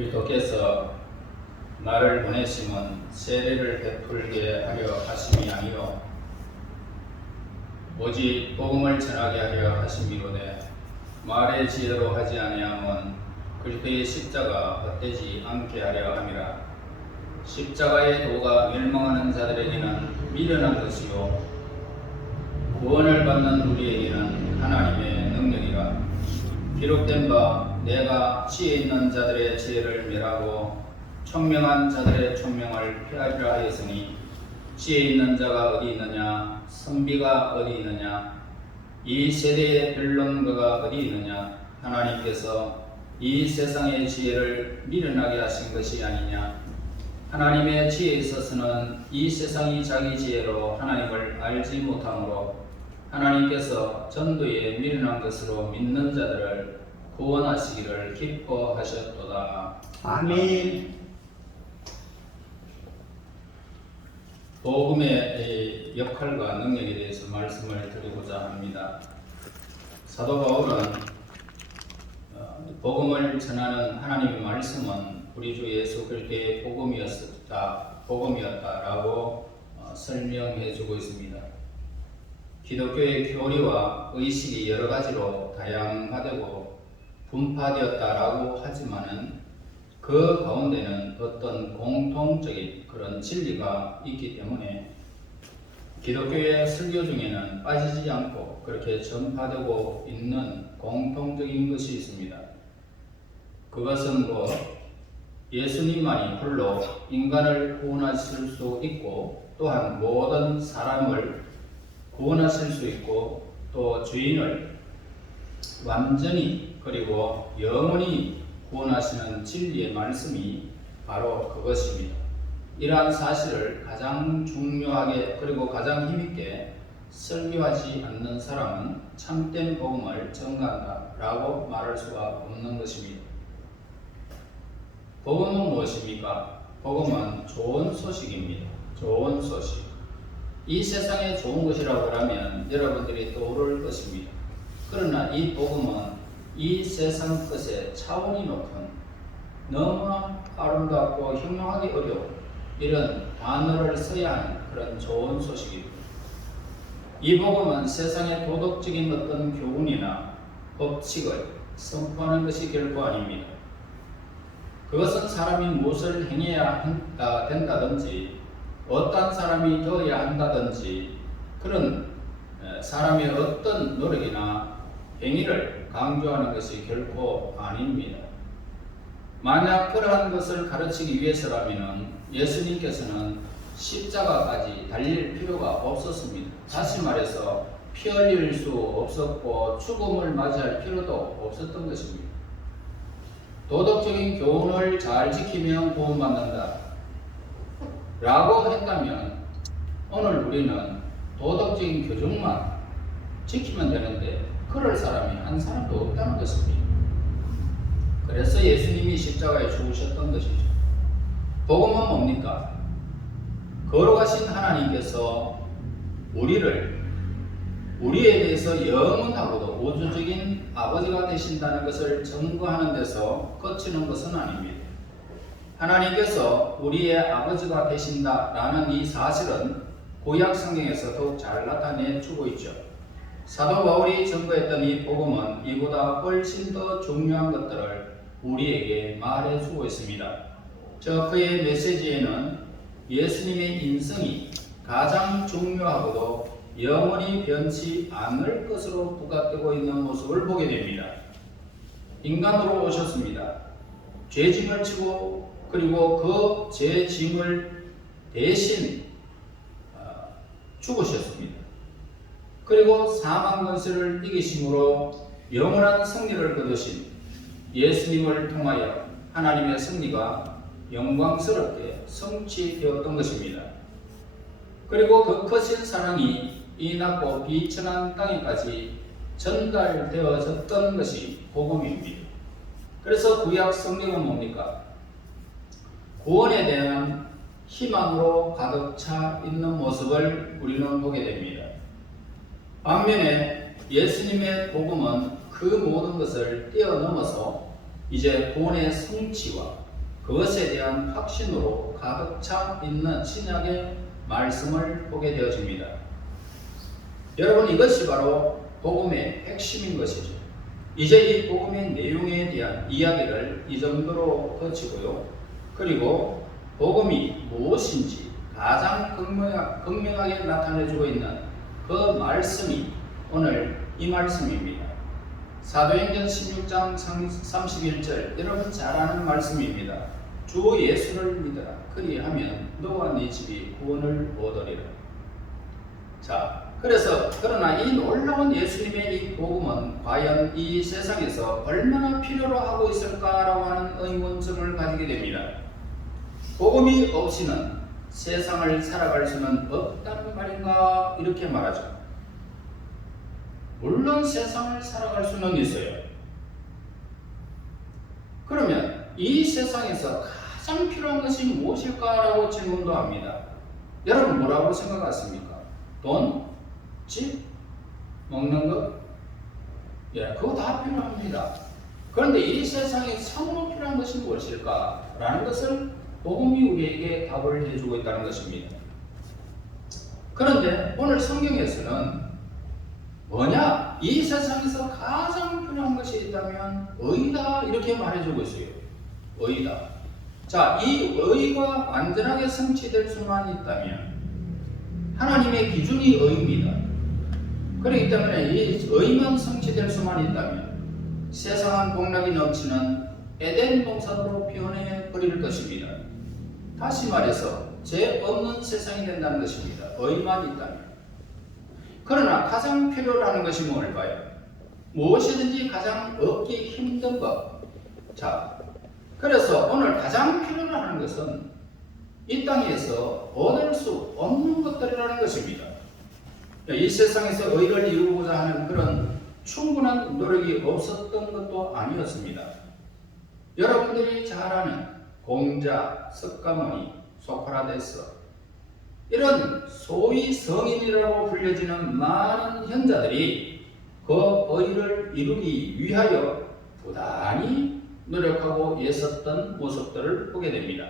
그리스도께서 나를 보내심은 세례를 베풀게 하려 하심이 아니요 오직 복음을 전하게 하려 하심이로되 말의 지혜로 하지 아니함은 그리스도의 십자가 헛되지 않게 하려 함이라. 십자가의 도가 멸망하는 자들에게는 미련한 것이요 구원을 받는 우리에게는 하나님의 능력이라. 기록된 바 내가 지혜 있는 자들의 지혜를 멸하고 총명한 자들의 총명을 폐하리라 하였으니 지혜 있는 자가 어디 있느냐, 선비가 어디 있느냐, 이 세대의 변론가가 어디 있느냐. 하나님께서 이 세상의 지혜를 미련하게 하신 것이 아니냐. 하나님의 지혜에 있어서는 이 세상이 자기 지혜로 하나님을 알지 못하므로 하나님께서 전도에 미련한 것으로 믿는 자들을 구원하시기를 기뻐하셨도다. 아멘. 복음의 역할과 능력에 대해서 말씀을 드리고자 합니다. 사도 바울은 복음을 전하는 하나님의 말씀은 우리 주 예수 그리스도의 복음이었다라고 설명해 주고 있습니다. 기독교의 교리와 의식이 여러 가지로 다양화되고 분파되었다라고 하지만은 그 가운데는 어떤 공통적인 그런 진리가 있기 때문에 기독교의 설교 중에는 빠지지 않고 그렇게 전파되고 있는 공통적인 것이 있습니다. 그것은 뭐 예수님만이 홀로 인간을 구원하실 수 있고 또한 모든 사람을 구원하실 수 있고 또 주인을 완전히 그리고 영원히 구원하시는 진리의 말씀이 바로 그것입니다. 이러한 사실을 가장 중요하게 그리고 가장 힘있게 설교하지 않는 사람은 참된 복음을 전가한다라고 말할 수가 없는 것입니다. 복음은 무엇입니까? 복음은 좋은 소식입니다. 좋은 소식. 이 세상에 좋은 것이라고 하면 여러분들이 떠오를 것입니다. 그러나 이 복음은 이 세상 것의 차원이 높은 너무나 아름답고 형용하기 어려운 이런 단어를 써야 하는 그런 좋은 소식입니다. 이 복음은 세상의 도덕적인 어떤 교훈이나 법칙을 선포하는 것이 결코 아닙니다. 그것은 사람이 무엇을 행해야 된다든지 어떤 사람이 되어야 한다든지 그런 사람의 어떤 노력이나 행위를 강조하는 것이 결코 아닙니다. 만약 그러한 것을 가르치기 위해서라면 예수님께서는 십자가까지 달릴 필요가 없었습니다. 다시 말해서 피 흘릴 수 없었고 죽음을 맞이할 필요도 없었던 것입니다. 도덕적인 교훈을 잘 지키면 구원받는다 라고 했다면 오늘 우리는 도덕적인 규정만 지키면 되는데 그럴 사람이 한 사람도 없다는 것입니다. 그래서 예수님이 십자가에 죽으셨던 것이죠. 복음은 뭡니까? 거룩하신 하나님께서 우리에 대해서 영원하고도 우주적인 아버지가 되신다는 것을 증거하는 데서 그치는 것은 아닙니다. 하나님께서 우리의 아버지가 되신다라는 이 사실은 구약 성경에서 더욱 잘 나타내 주고 있죠. 사도 바울이 증거했던 이 복음은 이보다 훨씬 더 중요한 것들을 우리에게 말해 주고 있습니다. 그의 메시지에는 예수님의 인성이 가장 중요하고도 영원히 변치 않을 것으로 부각되고 있는 모습을 보게 됩니다. 인간으로 오셨습니다. 죄짐을 지고 그리고 그 죄짐을 대신 죽으셨습니다. 그리고 사망 권세를 이기심으로 영원한 승리를 거두신 예수님을 통하여 하나님의 승리가 영광스럽게 성취되었던 것입니다. 그리고 그 크신 사랑이 이 낮고 비천한 땅에까지 전달되어졌던 것이 복음입니다. 그래서 구약 성경은 뭡니까? 구원에 대한 희망으로 가득 차 있는 모습을 우리는 보게 됩니다. 반면에 예수님의 복음은 그 모든 것을 뛰어넘어서 이제 구원의 성취와 그것에 대한 확신으로 가득 차 있는 신약의 말씀을 보게 되어집니다. 여러분, 이것이 바로 복음의 핵심인 것이죠. 이제 이 복음의 내용에 대한 이야기를 이 정도로 거치고요. 그리고 복음이 무엇인지 가장 극명하게 나타내주고 있는 그 말씀이 오늘 이 말씀입니다. 사도행전 16장 31절, 여러분 잘 아는 말씀입니다. 주 예수를 믿어라. 그리하면 너와 네 집이 구원을 얻으리라. 자, 그러나 이 놀라운 예수님의 이 복음은 과연 이 세상에서 얼마나 필요로 하고 있을까라고 하는 의문점을 가지게 됩니다. 복음이 없이는 세상을 살아갈 수는 없다는 말인가, 이렇게 말하죠. 물론 세상을 살아갈 수는 있어요. 그러면 이 세상에서 가장 필요한 것이 무엇일까라고 질문도 합니다. 여러분 뭐라고 생각하십니까? 돈? 집? 먹는 것? 예, 그거 다 필요합니다. 그런데 이 세상에 참으로 필요한 것이 무엇일까? 라는 것을 복음이 우리에게 답을 해주고 있다는 것입니다. 그런데 오늘 성경에서는 뭐냐? 이 세상에서 가장 필요한 것이 있다면 의다, 이렇게 말해주고 있어요. 의다. 자, 이 의가 완전하게 성취될 수만 있다면 하나님의 기준이 의입니다. 그렇기 때문에 이 의만 성취될 수만 있다면 세상은 복락이 넘치는 에덴 동산으로 변해 버릴 것입니다. 다시 말해서 죄 없는 세상이 된다는 것입니다. 의만 있다면. 그러나 가장 필요로 것이 뭘까요? 무엇이든지 가장 얻기 힘든 것. 자, 그래서 오늘 가장 필요로 하는 것은 이 땅에서 얻을 수 없는 것들이라는 것입니다. 이 세상에서 의를 이루고자 하는 그런 충분한 노력이 없었던 것도 아니었습니다. 여러분들이 잘 아는 공자, 석가모니, 소크라테스, 이런 소위 성인이라고 불려지는 많은 현자들이 그 의를 이루기 위하여 부단히 노력하고 애썼던 모습들을 보게 됩니다.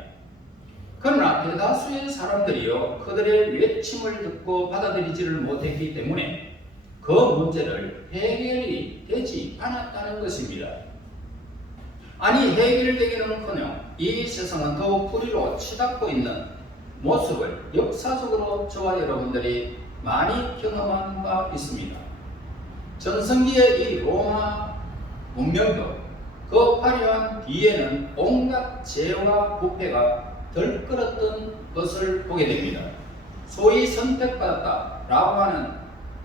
그러나 대다수의 사람들이요, 그들의 외침을 듣고 받아들이지를 못했기 때문에 그 문제를 해결이 되지 않았다는 것입니다. 아니, 해결되기는커녕 이 세상은 더욱 뿌리로 치닫고 있는 모습을 역사적으로 저와 여러분들이 많이 경험한 바 있습니다. 전성기의 이 로마 문명도 그 화려한 뒤에는 온갖 죄와 부패가 덜끓었던 것을 보게 됩니다. 소위 선택받았다라고 하는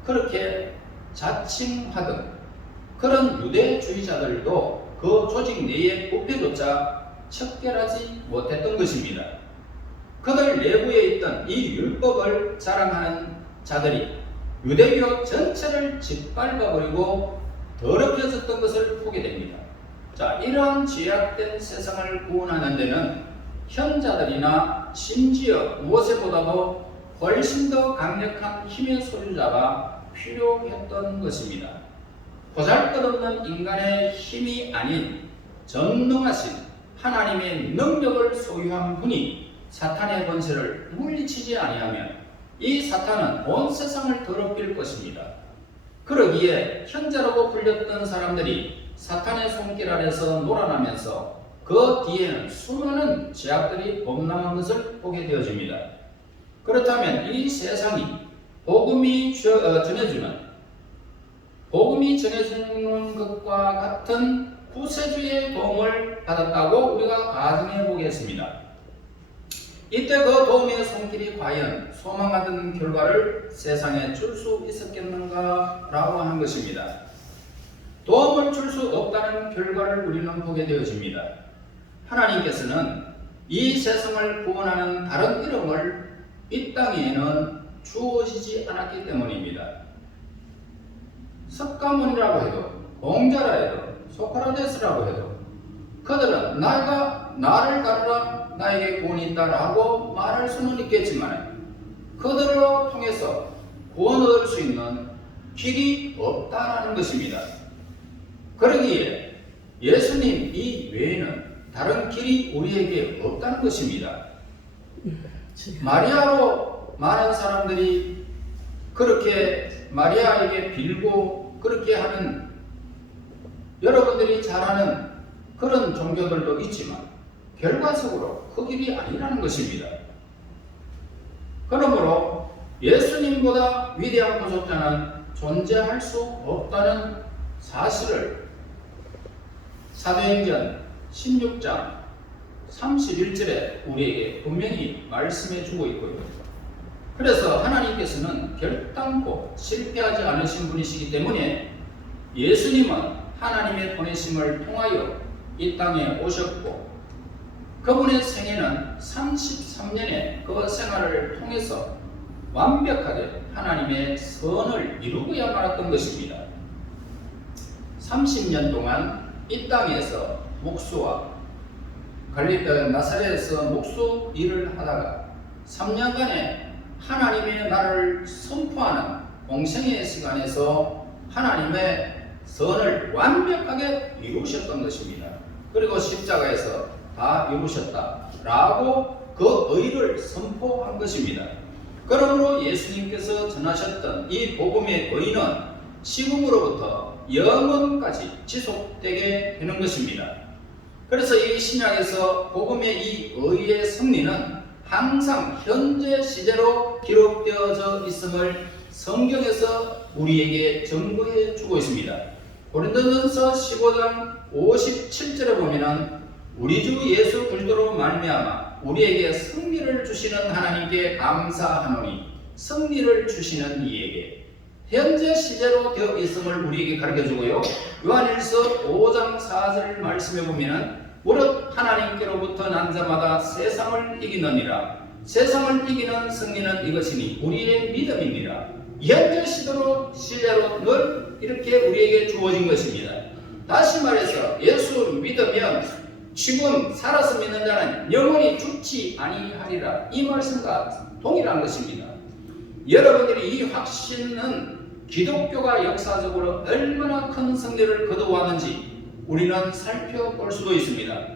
그렇게 자칭하던 그런 유대주의자들도 그 조직 내의 부패조차 척결하지 못했던 것입니다. 그들 내부에 있던 이 율법을 자랑하는 자들이 유대교 전체를 짓밟아버리고 더럽혀졌던 것을 보게 됩니다. 자, 이러한 죄악된 세상을 구원하는 데는 현자들이나 심지어 무엇보다도 훨씬 더 강력한 힘의 소유자가 필요했던 것입니다. 보잘것없는 인간의 힘이 아닌 전능하신 하나님의 능력을 소유한 분이 사탄의 권세를 물리치지 아니하면 이 사탄은 온 세상을 더럽힐 것입니다. 그러기에 현자라고 불렸던 사람들이 사탄의 손길 아래서 놀아나면서 그 뒤에는 수많은 죄악들이 범람한 것을 보게 되어집니다. 그렇다면 이 세상이 복음이 전해주는 것과 같은 구세주의 도움을 받았다고 우리가 가정해 보겠습니다. 이때 그 도움의 손길이 과연 소망하던 결과를 세상에 줄 수 있었겠는가 라고 하는 것입니다. 도움을 줄 수 없다는 결과를 우리는 보게 되어집니다. 하나님께서는 이 세상을 구원하는 다른 이름을 이 땅에는 주어지지 않았기 때문입니다. 석가모니라고 해도, 공자라 해도, 소크라테스라고 해도 그들은 나를 따르라, 나에게 구원이 있다라고 말할 수는 있겠지만 그들을 통해서 구원을 얻을 수 있는 길이 없다라는 것입니다. 그러기에 예수님 이 외에는 다른 길이 우리에게 없다는 것입니다. 마리아로 많은 사람들이 그렇게 마리아에게 빌고 그렇게 하는, 여러분들이 잘 아는 그런 종교들도 있지만 결과적으로 그 길이 아니라는 것입니다. 그러므로 예수님보다 위대한 구속자는 존재할 수 없다는 사실을 사도행전 16장 31절에 우리에게 분명히 말씀해 주고 있고요. 그래서 하나님께서는 결단코 실패하지 않으신 분이시기 때문에 예수님은 하나님의 보내심을 통하여 이 땅에 오셨고, 그분의 생애는 33년의 그 생활을 통해서 완벽하게 하나님의 선을 이루고야 말았던 것입니다. 30년 동안 이 땅에서 목수와 나사렛에서 목수 일을 하다가 3년간의 하나님의 나라를 선포하는 공생의 시간에서 하나님의 선을 완벽하게 이루셨던 것입니다. 그리고 십자가에서 다 이루셨다라고 그 의를 선포한 것입니다. 그러므로 예수님께서 전하셨던 이 복음의 의는 지금으로부터 영원까지 지속되게 되는 것입니다. 그래서 이 신약에서 복음의 이 의의 승리는 항상 현재 시제로 기록되어져 있음을 성경에서 우리에게 증거해 주고 있습니다. 고린도전서 15장 57절에 보면은 우리 주 예수 그리스도로 말미암아 우리에게 승리를 주시는 하나님께 감사하노니 승리를 주시는 이에게, 현재 시제로 되어 있음을 우리에게 가르쳐 주고요. 요한일서 5장 4절 말씀해 보면은 무릇 하나님께로부터 난 자마다 세상을 이기느니라. 세상을 이기는 승리는 이것이니 우리의 믿음입니다. 현재 시제로 늘 이렇게 우리에게 주어진 것입니다. 다시 말해서 예수 믿으면 지금 살아서 믿는 자는 영원히 죽지 아니하리라. 이 말씀과 동일한 것입니다. 여러분들이 이 확신은 기독교가 역사적으로 얼마나 큰 승리를 거두었는지 우리는 살펴볼 수도 있습니다.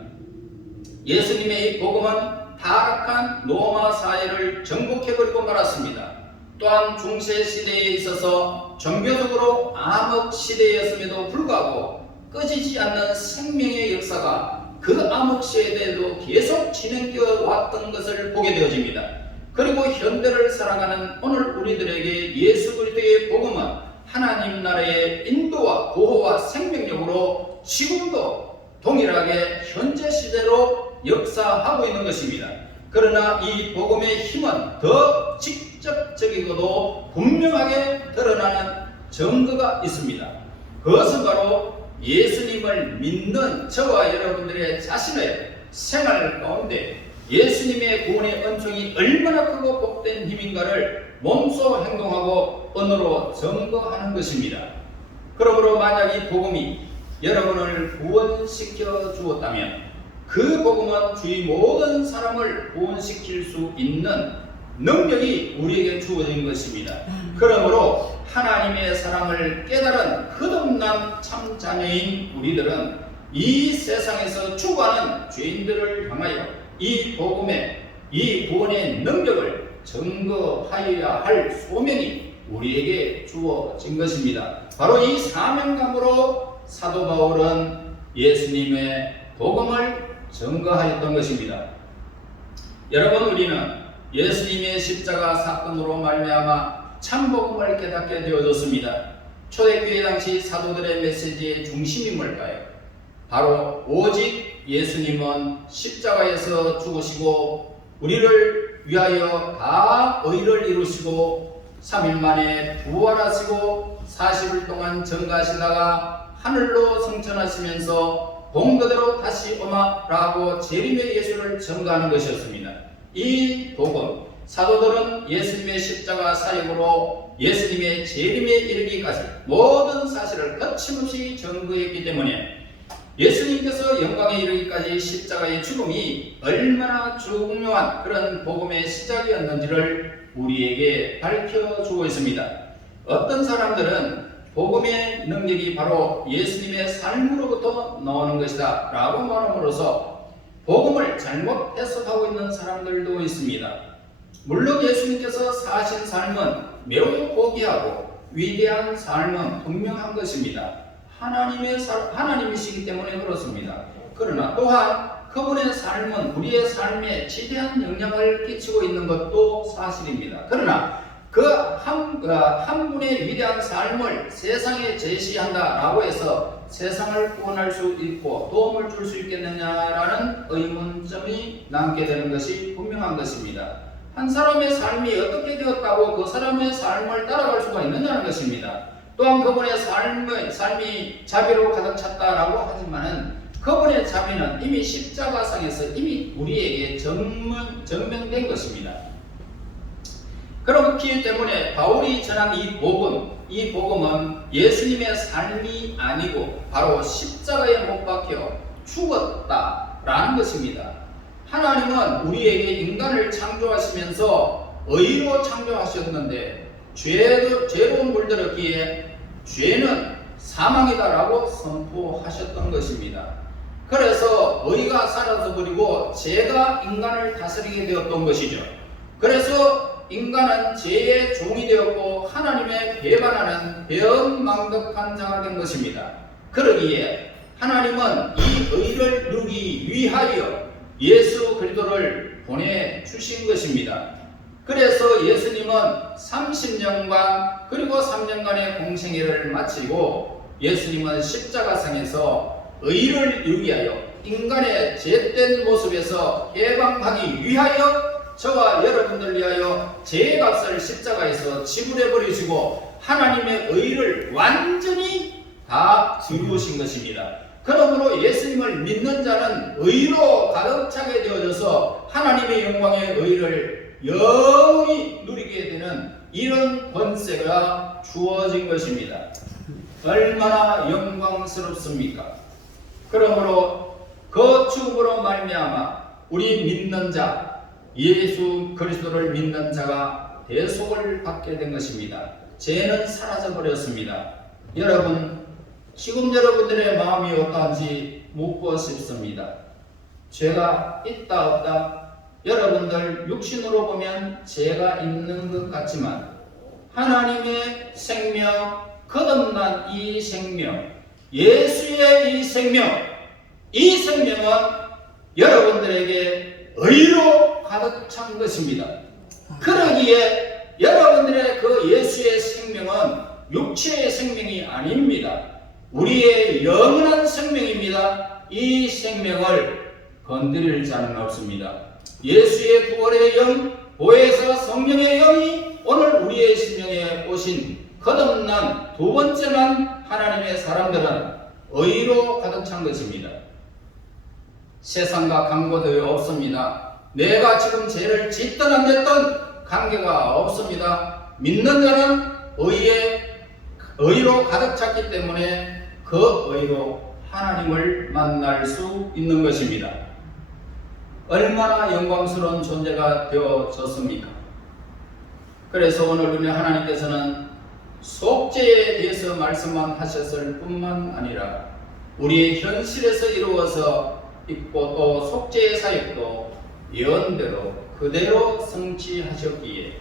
예수님의 이 복음은 타락한 로마 사회를 정복해버리고 말았습니다. 또한 중세 시대에 있어서 종교적으로 암흑 시대였음에도 불구하고 꺼지지 않는 생명의 역사가 그 암흑 시대에도 계속 진행되어 왔던 것을 보게 되어집니다. 그리고 현대를 살아가는 오늘 우리들에게 예수 그리스도의 복음은 하나님 나라의 인도와 보호와 생명력으로 지금도 동일하게 현재 시대로 역사하고 있는 것입니다. 그러나 이 복음의 힘은 더 직접적이고도 분명하게 드러나는 증거가 있습니다. 그것은 바로 예수님을 믿는 저와 여러분들의 자신의 생활 가운데 예수님의 구원의 은총이 얼마나 크고 복된 힘인가를 몸소 행동하고 언어로 증거하는 것입니다. 그러므로 만약 이 복음이 여러분을 구원시켜 주었다면 그 복음은 주의 모든 사람을 구원시킬 수 있는 능력이 우리에게 주어진 것입니다. 그러므로 하나님의 사랑을 깨달은 거듭난 참 자녀인 우리들은 이 세상에서 죽어가는 죄인들을 향하여 이 복음의 이 구원의 능력을 증거하여야 할 소명이 우리에게 주어진 것입니다. 바로 이 사명감으로 사도 바울은 예수님의 복음을 증거하였던 것입니다. 여러분, 우리는 예수님의 십자가 사건으로 말미암아 참복음을 깨닫게 되어졌습니다. 초대교회 당시 사도들의 메시지의 중심이 뭘까요? 바로 오직 예수님은 십자가에서 죽으시고 우리를 위하여 다 의를 이루시고 3일 만에 부활하시고 40일 동안 전가하시다가 하늘로 승천하시면서 본거대로 다시 오마라고 재림의 예수를 전가하는 것이었습니다. 이 복음, 사도들은 예수님의 십자가 사역으로 예수님의 재림에 이르기까지 모든 사실을 거침없이 증거했기 때문에 예수님께서 영광에 이르기까지 십자가의 죽음이 얼마나 중요한 그런 복음의 시작이었는지를 우리에게 밝혀주고 있습니다. 어떤 사람들은 복음의 능력이 바로 예수님의 삶으로부터 나오는 것이다 라고 말함으로써 복음을 잘못 해석하고 있는 사람들도 있습니다. 물론 예수님께서 사신 삶은 매우 고귀하고 위대한 삶은 분명한 것입니다. 하나님이시기 때문에 그렇습니다. 그러나 또한 그분의 삶은 우리의 삶에 지대한 영향을 끼치고 있는 것도 사실입니다. 그러나 그 한 분의 위대한 삶을 세상에 제시한다라고 해서 세상을 구원할 수 있고 도움을 줄 수 있겠느냐라는 의문점이 남게 되는 것이 분명한 것입니다. 한 사람의 삶이 어떻게 되었다고 그 사람의 삶을 따라갈 수가 있느냐는 것입니다. 또한 그분의 삶이 자비로 가득 찼다라고 하지만은 그분의 자비는 이미 십자가상에서 이미 우리에게 증명된 것입니다. 그렇기 때문에 바울이 전한 이 복음은 예수님의 삶이 아니고 바로 십자가에 못 박혀 죽었다라는 것입니다. 하나님은 우리에게 인간을 창조하시면서 의로 창조하셨는데 죄로 물들었기에 죄는 사망이다라고 선포하셨던 것입니다. 그래서 의가 사라져버리고 죄가 인간을 다스리게 되었던 것이죠. 그래서 인간은 죄의 종이 되었고 하나님의 배반하는 배은망덕한 자가 된 것입니다. 그러기에 하나님은 이 의를 누리기 위하여 예수 그리스도를 보내주신 것입니다. 그래서 예수님은 30년간 그리고 3년간의 공생애를 마치고 예수님은 십자가상에서 의를 이루기 위하여 인간의 죄된 모습에서 해방하기 위하여 저와 여러분들 위하여 죄의 값을 십자가에서 지불해 버리시고 하나님의 의를 완전히 다 이루신 것입니다. 그러므로 예수님을 믿는 자는 의로 가득 차게 되어져서 하나님의 영광의 의를 영원히 누리게 되는 이런 권세가 주어진 것입니다. 얼마나 영광스럽습니까? 그러므로 그 축복으로 말미암아 우리 믿는 자 예수 그리스도를 믿는 자가 대속을 받게 된 것입니다. 죄는 사라져 버렸습니다. 여러분, 지금 여러분들의 마음이 어떠한지 묻고 싶습니다. 죄가 있다 없다? 여러분들 육신으로 보면 죄가 있는 것 같지만 하나님의 생명, 거듭난 이 생명, 예수의 이 생명은 여러분들에게 의로 가득 찬 것입니다. 그러기에 여러분들의 그 예수의 생명은 육체의 생명이 아닙니다. 우리의 영원한 생명입니다. 이 생명을 건드릴 자는 없습니다. 예수의 부활의 영, 보혜사 성령의 영이 오늘 우리의 심령에 오신 거듭난 두 번째 난 하나님의 사람들은 의로 가득 찬 것입니다. 세상과 관계도 없습니다. 내가 지금 죄를 짓든 안 짓든 관계가 없습니다. 믿는 자는 의로 가득 찼기 때문에 그 의로 하나님을 만날 수 있는 것입니다. 얼마나 영광스러운 존재가 되어졌습니까? 그래서 오늘 우리 하나님께서는 속죄에 대해서 말씀만 하셨을 뿐만 아니라 우리의 현실에서 이루어서 있고 또 속죄의 사역도 예언대로 그대로 성취하셨기에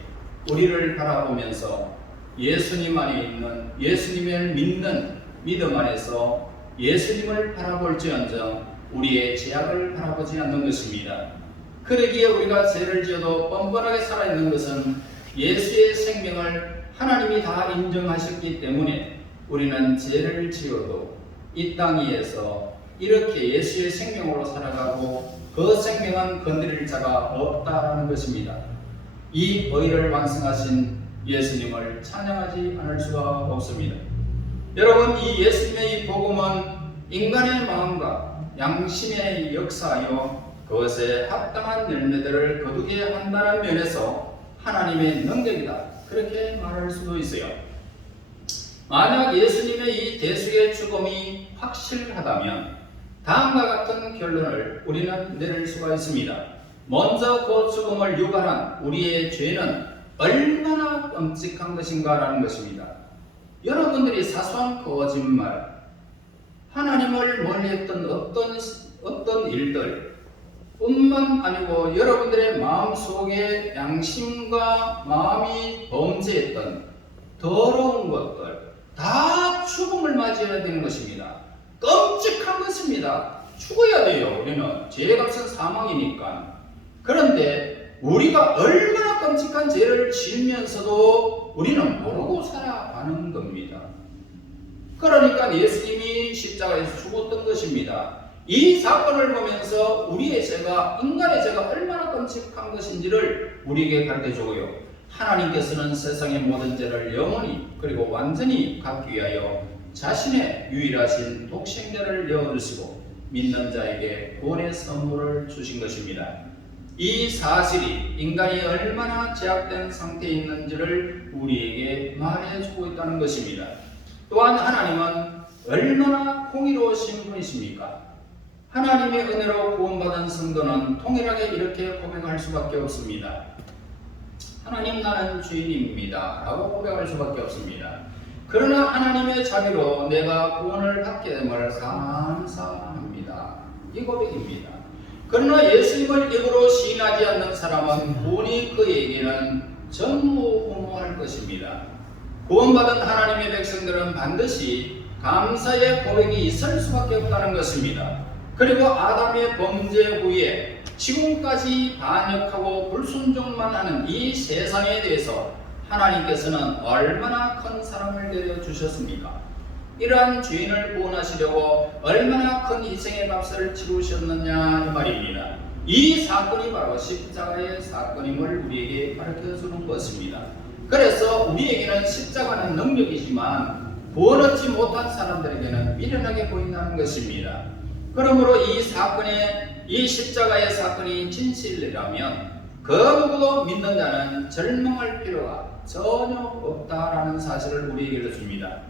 우리를 바라보면서 예수님 안에 있는 예수님을 믿는 믿음 안에서 예수님을 바라볼지언정 우리의 죄악을 바라보지 않는 것입니다. 그러기에 우리가 죄를 지어도 뻔뻔하게 살아있는 것은 예수의 생명을 하나님이 다 인정하셨기 때문에 우리는 죄를 지어도 이 땅 위에서 이렇게 예수의 생명으로 살아가고 그 생명은 건드릴 자가 없다라는 것입니다. 이 의를 완성하신 예수님을 찬양하지 않을 수가 없습니다. 여러분, 이 예수님의 이 복음은 인간의 마음과 양심에 역사하여 그것에 합당한 열매들을 거두게 한다는 면에서 하나님의 능력이다, 그렇게 말할 수도 있어요. 만약 예수님의 이 대속의 죽음이 확실하다면 다음과 같은 결론을 우리는 내릴 수가 있습니다. 먼저 그 죽음을 유발한 우리의 죄는 얼마나 끔찍한 것인가라는 것입니다. 여러분들이 사소한 거짓말, 하나님을 멀리했던 어떤 일들, 뿐만 아니고 여러분들의 마음속에 양심과 마음이 범죄했던 더러운 것들 다 죽음을 맞이해야 되는 것입니다. 끔찍한 것입니다. 죽어야 돼요. 우리는 죄의 값은 사망이니까. 그런데 우리가 얼마나 끔찍한 죄를 지으면서도 우리는 모르고 살아가는 겁니다. 그러니까 예수님이 십자가에서 죽었던 것입니다. 이 사건을 보면서 우리의 죄가, 인간의 죄가 얼마나 끔찍한 것인지를 우리에게 가르쳐주고요. 하나님께서는 세상의 모든 죄를 영원히 그리고 완전히 갚기 위하여 자신의 유일하신 독생자를 내어주시고 믿는 자에게 구원의 선물을 주신 것입니다. 이 사실이 인간이 얼마나 제약된 상태에 있는지를 우리에게 말해주고 있다는 것입니다. 또한 하나님은 얼마나 공의로우신 분이십니까? 하나님의 은혜로 구원받은 성도는 통일하게 이렇게 고백할 수밖에 없습니다. 하나님, 나는 죄인입니다 라고 고백할 수밖에 없습니다. 그러나 하나님의 자비로 내가 구원을 받게 됨을 감사합니다. 이 고백입니다. 그러나 예수님을 입으로 시인하지 않는 사람은 구원이 그에게는 전무후무할 것입니다. 구원받은 하나님의 백성들은 반드시 감사의 고백이 있을 수밖에 없다는 것입니다. 그리고 아담의 범죄 후에 지금까지 반역하고 불순종만 하는 이 세상에 대해서 하나님께서는 얼마나 큰 사랑을 내려주셨습니까? 이러한 죄인을 구원하시려고 얼마나 큰 희생의 값을 치르셨느냐 이 말입니다. 이 사건이 바로 십자가의 사건임을 우리에게 가르쳐주는 것입니다. 그래서 우리에게는 십자가는 능력이지만 구원 얻지 못한 사람들에게는 미련하게 보인다는 것입니다. 그러므로 이 십자가의 사건이 진실이라면 그 누구도 믿는 자는 절망할 필요가 전혀 없다라는 사실을 우리에게 알려줍니다.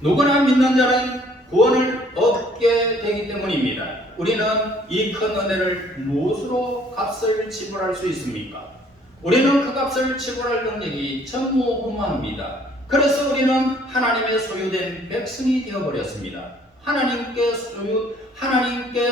누구나 믿는 자는 구원을 얻게 되기 때문입니다. 우리는 이 큰 은혜를 무엇으로 값을 지불할 수 있습니까? 우리는 그 값을 지불할 능력이 전무후무합니다. 그래서 우리는 하나님의 소유된 백성이 되어버렸습니다. 하나님께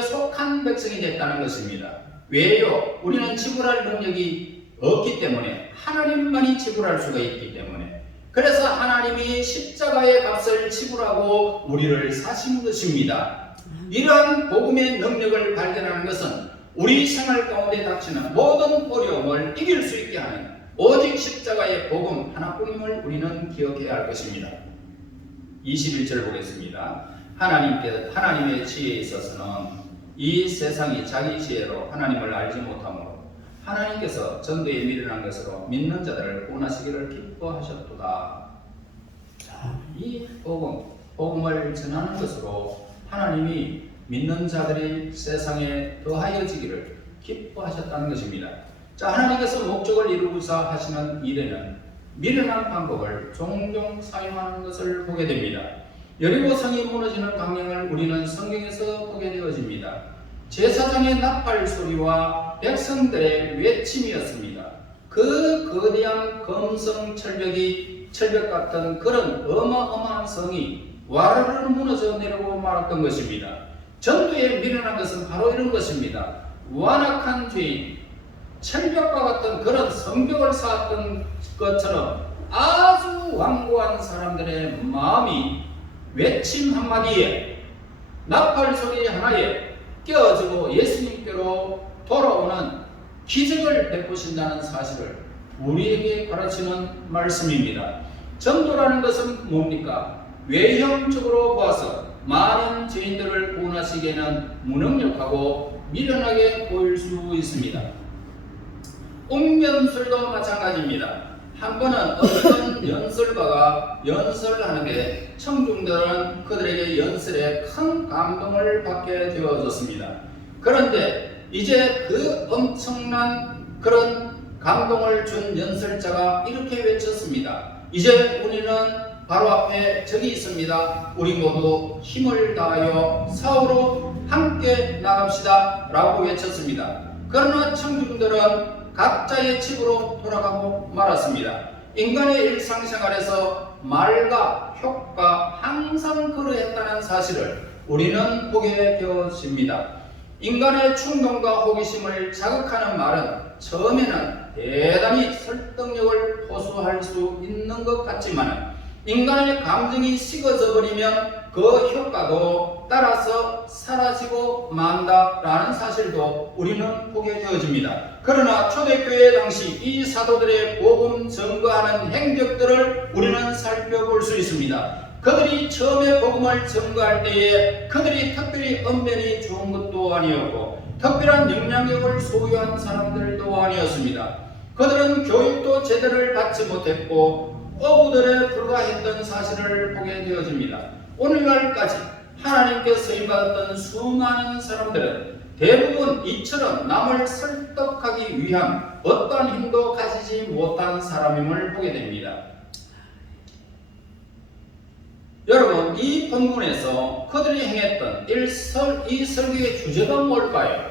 속한 백성이 됐다는 것입니다. 왜요? 우리는 지불할 능력이 없기 때문에, 하나님만이 지불할 수가 있기 때문에. 그래서 하나님이 십자가의 값을 지불하고 우리를 사신 것입니다. 이러한 복음의 능력을 발견하는 것은 우리 생활 가운데 닥치는 모든 어려움을 이길 수 있게 하는 오직 십자가의 복음 하나뿐임을 우리는 기억해야 할 것입니다. 21절 보겠습니다. 하나님의 지혜에 있어서는 이 세상이 자기 지혜로 하나님을 알지 못하므로 하나님께서 전도에 미련한 것으로 믿는 자들을 구원하시기를 기뻐하셨도다. 이 복음을 전하는 것으로 하나님이 믿는 자들이 세상에 더하여지기를 기뻐하셨다는 것입니다. 하나님께서 목적을 이루고자 하시는 일에는 미련한 방법을 종종 사용하는 것을 보게 됩니다. 여리고 성이 무너지는 광경을 우리는 성경에서 보게 되어집니다. 제사장의 나팔 소리와 백성들의 외침이었습니다. 그 거대한 검성 철벽 같은 그런 어마어마한 성이 와르르 무너져 내려고 말았던 것입니다. 전도에 미련한 것은 바로 이런 것입니다. 완악한 죄인, 철벽과 같은 그런 성벽을 쌓았던 것처럼 아주 완고한 사람들의 마음이 외침 한마디에, 나팔 소리 하나에 깨어지고 예수님께로 돌아오는 기적을 베푸신다는 사실을 우리에게 가르치는 말씀입니다. 전도라는 것은 뭡니까? 외형적으로 보아서 많은 죄인들을 구원하시기에는 무능력하고 미련하게 보일 수 있습니다. 옥면술도 마찬가지입니다. 한 번은 어떤 연설가가 연설하는데 청중들은 그들에게 연설에 큰 감동을 받게 되어졌습니다. 그런데 이제 그 엄청난 그런 감동을 준 연설자가 이렇게 외쳤습니다. 이제 우리는 바로 앞에 적이 있습니다. 우리 모두 힘을 다하여 싸우러 함께 나갑시다 라고 외쳤습니다. 그러나 청중들은 각자의 집으로 돌아가고 말았습니다. 인간의 일상생활에서 말과 효과 항상 그러했다는 사실을 우리는 보게 되어집니다. 인간의 충동과 호기심을 자극하는 말은 처음에는 대단히 설득력을 호소할 수 있는 것 같지만 인간의 감정이 식어져 버리면 그 효과도 따라서 사라지고 만다라는 사실도 우리는 보게 되어집니다. 그러나 초대교회 당시 이 사도들의 복음 증거하는 행적들을 우리는 살펴볼 수 있습니다. 그들이 처음에 복음을 증거할 때에 그들이 특별히 언변이 좋은 것도 아니었고 특별한 영향력을 소유한 사람들도 아니었습니다. 그들은 교육도 제대로 받지 못했고 어부들에 불과했던 사실을 보게 되어집니다. 오늘날까지 하나님께 쓰임받았던 수많은 사람들은 대부분 이처럼 남을 설득하기 위한 어떠한 힘도 가지지 못한 사람임을 보게 됩니다. 여러분, 이 본문에서 그들이 행했던 이 설교의 주제가 뭘까요?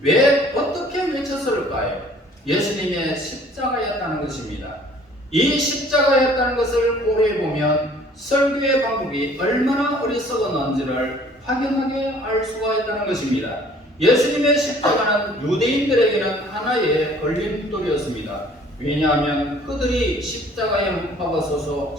왜 어떻게 외쳤을까요? 예수님의 십자가였다는 것입니다. 이 십자가였다는 것을 고려해보면 설교의 방법이 얼마나 어리석었는지를 확연하게 알 수가 있다는 것입니다. 예수님의 십자가는 유대인들에게는 하나의 걸림돌이었습니다. 왜냐하면 그들이 십자가에 못 박아서서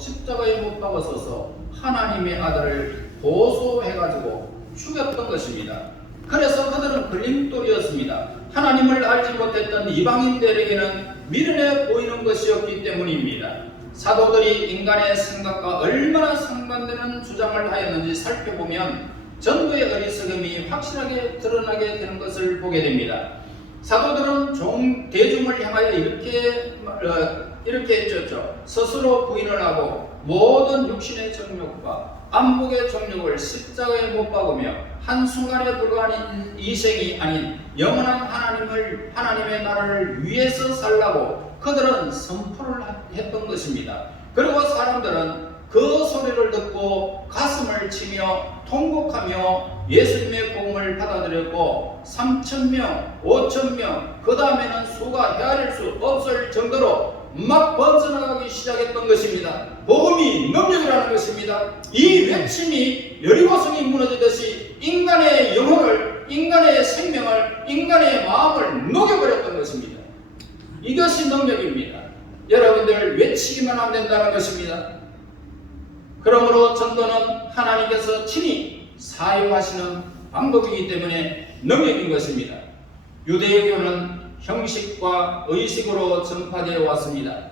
하나님의 아들을 고소해가지고 죽였던 것입니다. 그래서 그들은 걸림돌이었습니다. 하나님을 알지 못했던 이방인들에게는 미련해 보이는 것이었기 때문입니다. 사도들이 인간의 생각과 얼마나 상반되는 주장을 하였는지 살펴보면 전도의 어리석음이 확실하게 드러나게 되는 것을 보게 됩니다. 사도들은 대중을 향하여 이렇게 했죠. 스스로 부인을 하고 모든 육신의 정욕과 안목의 정욕을 십자가에 못 박으며 한순간에 불과한 이생이 아닌 영원한 하나님의 나라를 위해서 살라고 그들은 선포를 했던 것입니다. 그리고 사람들은 그 소리를 듣고 가슴을 치며 통곡하며 예수님의 복음을 받아들였고 3,000명, 5,000명, 그 다음에는 수가 헤아릴 수 없을 정도로 막 번져나가기 시작했던 것입니다. 복음이 능력이라는 것입니다. 이 외침이 여리고성이 무너지듯이 인간의 영혼을, 인간의 생명을, 인간의 마음을 녹여버렸던 것입니다. 이것이 능력입니다. 여러분들 외치기만 하면 된다는 것입니다. 그러므로 전도는 하나님께서 친히 사용하시는 방법이기 때문에 능력인 것입니다. 유대교는 형식과 의식으로 전파되어 왔습니다.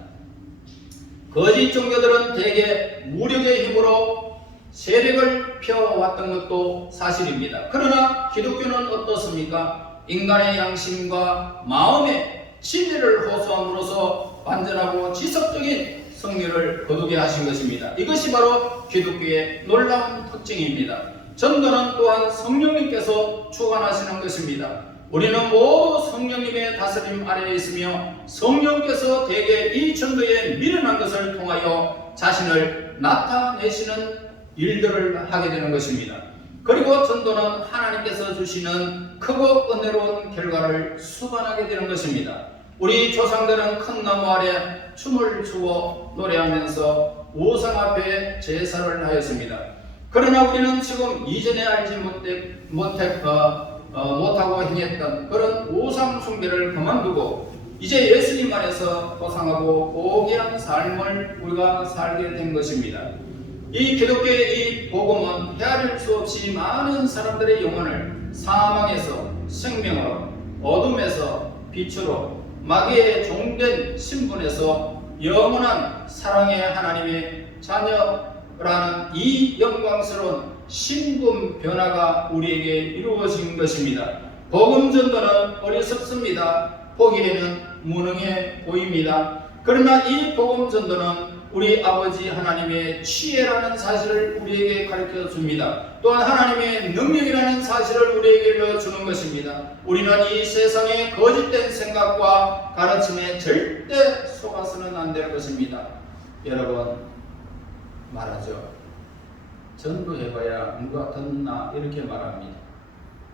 거짓 종교들은 대개 무력의 힘으로 세력을 펴왔던 것도 사실입니다. 그러나 기독교는 어떻습니까? 인간의 양심과 마음의 진리를 호소함으로써 완전하고 지속적인 승리를 거두게 하신 것입니다. 이것이 바로 기독교의 놀라운 특징입니다. 전도는 또한 성령님께서 주관하시는 것입니다. 우리는 모두 성령님의 다스림 아래에 있으며 성령께서 대개 이 전도에 미련한 것을 통하여 자신을 나타내시는 일들을 하게 되는 것입니다. 그리고 전도는 하나님께서 주시는 크고 은혜로운 결과를 수반하게 되는 것입니다. 우리 조상들은 큰 나무 아래 춤을 추고 노래하면서 우상 앞에 제사를 하였습니다. 그러나 우리는 지금 이전에 알지 못하고 행했던 그런 우상 숭배를 그만두고 이제 예수님 안에서 고상하고 고귀한 삶을 우리가 살게 된 것입니다. 이 기독교의 이 복음은 헤아릴 수 없이 많은 사람들의 영혼을 사망에서 생명으로, 어둠에서 빛으로, 마귀의 종된 신분에서 영원한 사랑의 하나님의 자녀라는 이 영광스러운 신분 변화가 우리에게 이루어진 것입니다. 복음 전도는 어리석습니다. 보기에는 무능해 보입니다. 그러나 이 복음 전도는 우리 아버지 하나님의 지혜라는 사실을 우리에게 가르쳐 줍니다. 또한 하나님의 능력이라는 사실을 우리에게 알려주는 것입니다. 우리는 이 세상의 거짓된 생각과 가르침에 절대 속아서는 안 될 것입니다. 여러분 말하죠. 전도해봐야 누가 듣나 이렇게 말합니다.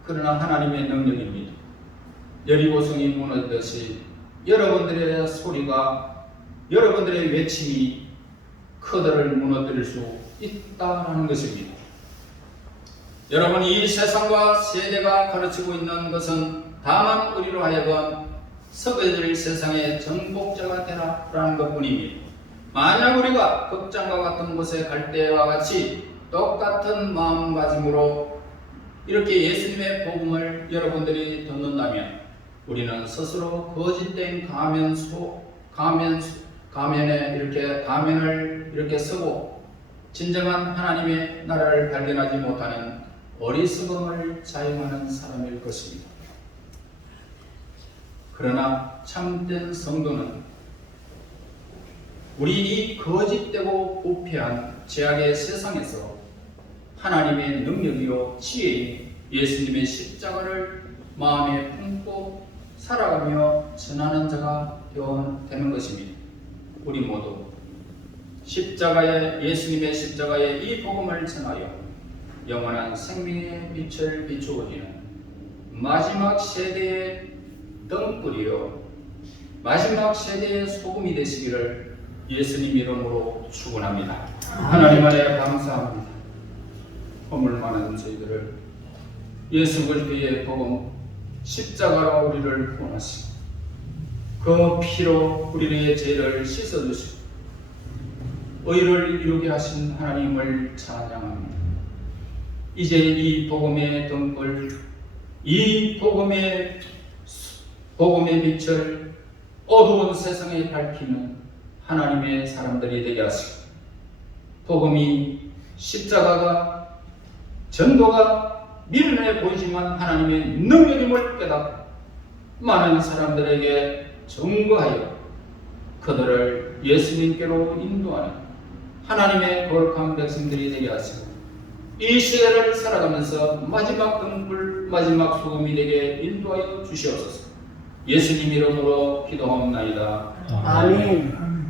그러나 하나님의 능력입니다. 여리고성이 무너지듯이 여러분들의 소리가, 여러분들의 외침이 그들을 무너뜨릴 수 있다는 것입니다. 여러분, 이 세상과 세대가 가르치고 있는 것은 다만 우리로 하여금 썩어질 세상의 정복자가 되라라는 것뿐입니다. 만약 우리가 극장과 같은 곳에 갈 때와 같이 똑같은 마음가짐으로 이렇게 예수님의 복음을 여러분들이 듣는다면 우리는 스스로 거짓된 가면을 이렇게 쓰고 진정한 하나님의 나라를 발견하지 못하는 어리석음을 자행하는 사람일 것입니다. 그러나 참된 성도는 우리 이 거짓되고 부패한 죄악의 세상에서 하나님의 능력이요 지혜인 예수님의 십자가를 마음에 품고 살아가며 전하는 자가 되는 것입니다. 우리 모두 예수님의 십자가의 이 복음을 전하여 영원한 생명의 빛을 비추어지는 마지막 세대의 등불이요 마지막 세대의 소금이 되시기를 예수님 이름으로 축원합니다. 하나님 안에 감사합니다. 허물 많은 저희들을 예수 그리스도의 복음 십자가로 우리를 구원하시고 그 피로 우리의 죄를 씻어주시고 의를 이루게 하신 하나님을 찬양합니다. 이제 이 복음의 등불, 이 복음의 빛을 어두운 세상에 밝히는 하나님의 사람들이 되게 하시고 복음이 십자가가 전도가 미련해 보이지만 하나님의 능력임을 깨닫고 많은 사람들에게 증거하여 그들을 예수님께로 인도하는 하나님의 거룩한 백성들이 되게 하시고 이 시대를 살아가면서 마지막 등불, 마지막 소금이 되게 인도하여 주시옵소서. 예수님 이름으로 기도하옵나이다. 아멘.